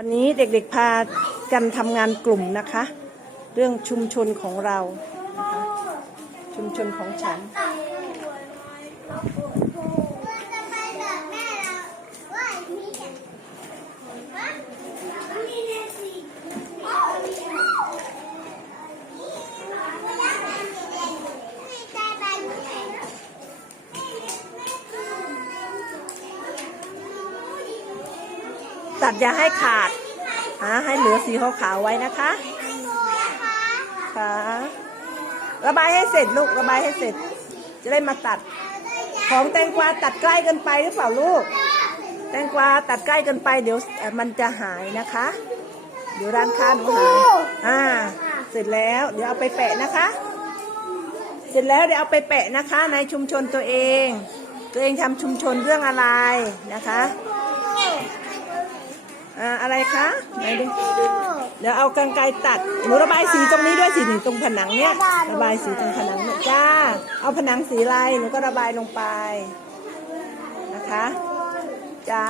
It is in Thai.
วันนี้เด็กๆพากันทำงานกลุ่มนะคะ เรื่องชุมชนของเรานะคะชุมชนของฉัน ตัดอย่าให้ขาดหาให้เหลือสีขาวๆไว้นะคะค่ะระบายให้เสร็จลูกระบายให้เสร็จ จะได้มาตัด ของแตงกวาตัดใกล้เกันไปหรือเปล่าลูก แตงกวาตัดใกล้เกันไปเดี๋ยวมันจะหายนะคะ เดี๋ยวร้านค้าหนูหายอ่า เสร็จแล้วเดี๋ยวเอาไปแปะนะคะ เสร็จแล้วเดี๋ยวเอาไปแปะนะคะ ในชุมชนตัวเอง ตัวเองทำชุมชนเรื่องอะไรนะคะ อ่าอะไรคะไหนดูเดี๋ยวเอากรรไกรตัดหนูระบายสีตรงนี้ด้วยสีตรงผนังเนี่ยระบายสีตรงผนังเนี่ยจ้า เอาผนังสีลายหนูก็ระบายลงไปนะคะจ้า